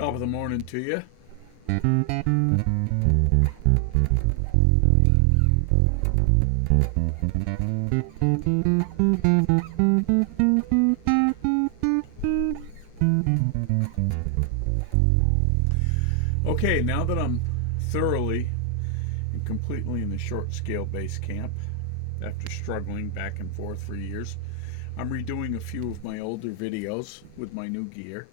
Top of the morning to you. Okay, now that I'm thoroughly and completely in the short scale base camp, after struggling back and forth for years, I'm redoing a few of my older videos with my new gear.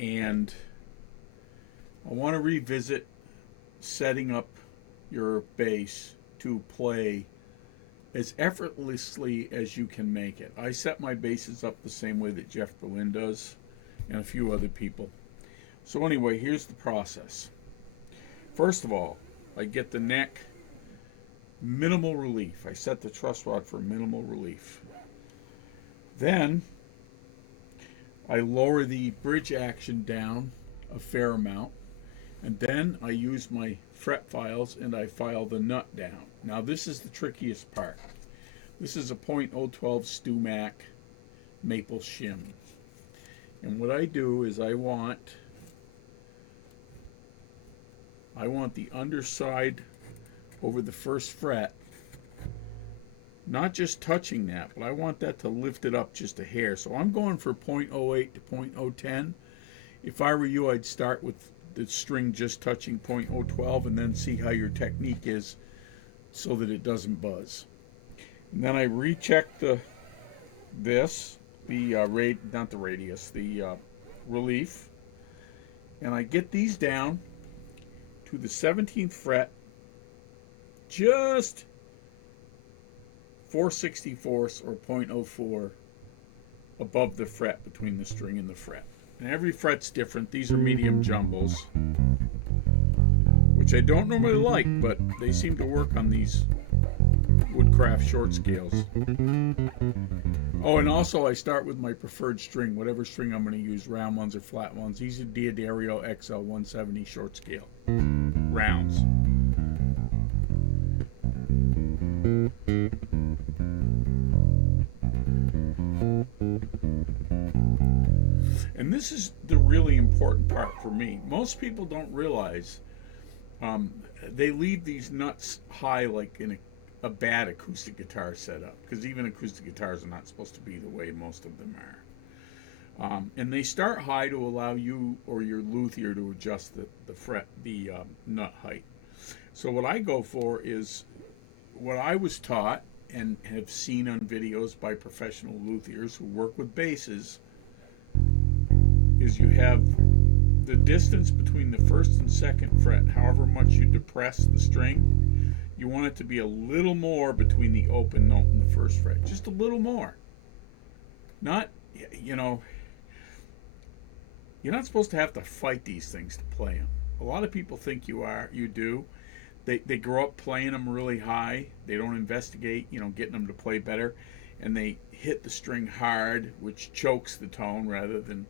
And I want to revisit setting up your base to play as effortlessly as you can make it. I set my bases up the same way that Jeff Berlin does and a few other people. So anyway, here's the process. First of all, I get the neck minimal relief. I set the truss rod for minimal relief. Then I lower the bridge action down a fair amount, and then I use my fret files and I file the nut down. Now this is the trickiest part. This is a .012 StewMac maple shim. And what I do is I want the underside over the first fret, not just touching that, but I want that to lift it up just a hair. So I'm going for .08 to .010. If I were you, I'd start with the string just touching .012 and then see how your technique is so that it doesn't buzz. And then I recheck the relief, and I get these down to the 17th fret, just 4/64 or .04 above the fret between the string and the fret. And every fret's different. These are medium jumbles, which I don't normally like, but they seem to work on these woodcraft short scales. Oh, and also I start with my preferred string, whatever string I'm going to use, round ones or flat ones. These are DIO XL 170 short scale rounds. And this is the really important part for me. Most people don't realize they leave these nuts high like in a bad acoustic guitar setup, because even acoustic guitars are not supposed to be the way most of them are. And they start high to allow you or your luthier to adjust the nut height. So what I go for is what I was taught and have seen on videos by professional luthiers who work with basses, is you have the distance between the first and second fret, however much you depress the string, you want it to be a little more between the open note and the first fret. Just a little more. Not, you're not supposed to have to fight these things to play them. A lot of people think you do. They grow up playing them really high. They don't investigate, getting them to play better. And they hit the string hard, which chokes the tone rather than,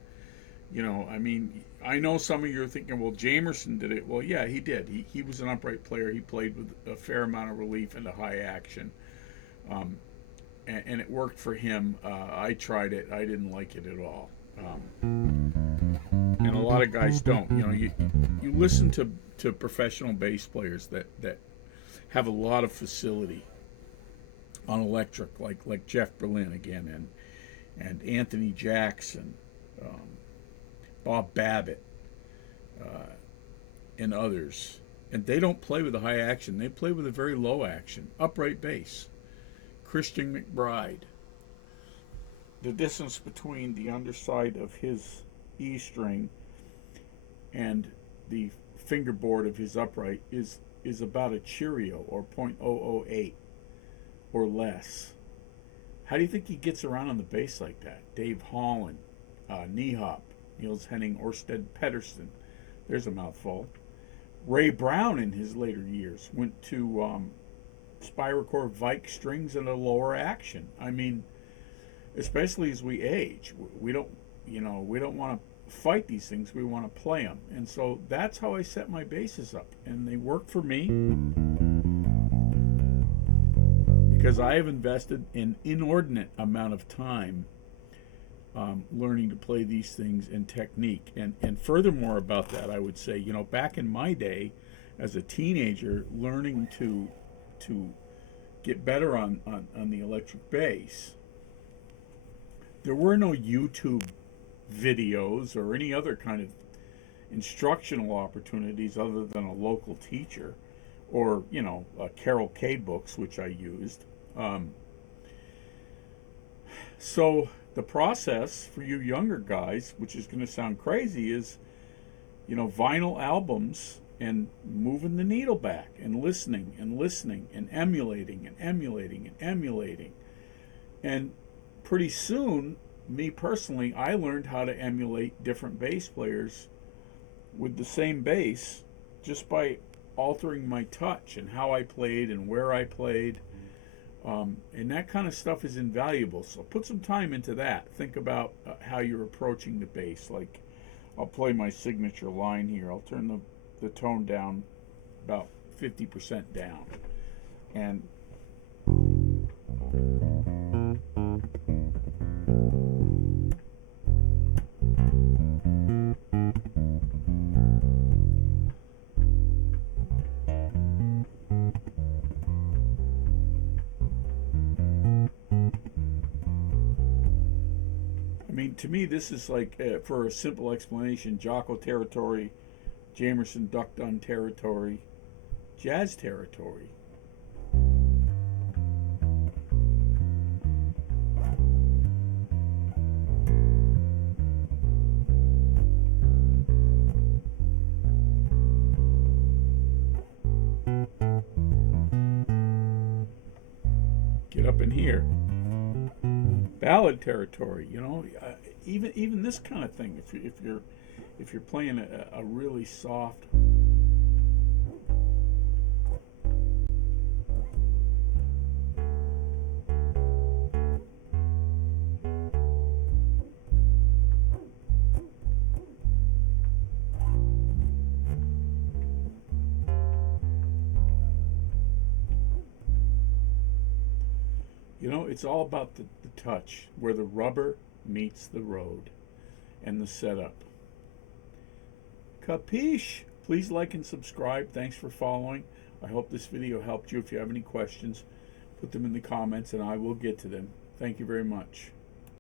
I know some of you are thinking, well, Jamerson did it. Well, yeah, he did. He was an upright player. He played with a fair amount of relief and a high action. And it worked for him. I tried it. I didn't like it at all. And a lot of guys don't. You listen to professional bass players that have a lot of facility on electric, like Jeff Berlin again, and Anthony Jackson, Bob Babbitt, and others. And they don't play with a high action. They play with a very low action, upright bass. Christian McBride. The distance between the underside of his E string and the fingerboard of his upright is about a Cheerio, or .008 or less. How do you think he gets around on the bass like that? Dave Holland, Niehop, Niels Henning, Orsted Pedersen. There's a mouthful. Ray Brown in his later years went to Spyrocore Vike strings and a lower action. I mean, especially as we age, we don't want to fight these things. We want to play them. And so that's how I set my basses up, and they work for me because I have invested an inordinate amount of time learning to play these things and technique. And furthermore about that, I would say, you know, back in my day as a teenager, learning to get better on the electric bass, there were no YouTube videos or any other kind of instructional opportunities other than a local teacher or, you know, Carol K books, which I used. So the process for you younger guys, which is going to sound crazy, is, you know, vinyl albums and moving the needle back and listening and listening and emulating and emulating and emulating. And pretty soon, me personally, I learned how to emulate different bass players with the same bass just by altering my touch and how I played and where I played. And that kind of stuff is invaluable. So put some time into that. Think about how you're approaching the bass. Like, I'll play my signature line here. I'll turn the tone down about 50% down. And I mean, to me, this is like, for a simple explanation, Jocko territory, Jamerson Duck Dunn territory, jazz territory. Get up in here. Ballad territory, you know, even this kind of thing. If you're playing a really soft, you know, it's all about the touch, where the rubber meets the road, and the setup. Capiche? Please like and subscribe. Thanks for following. I hope this video helped you. If you have any questions, put them in the comments and I will get to them. Thank you very much.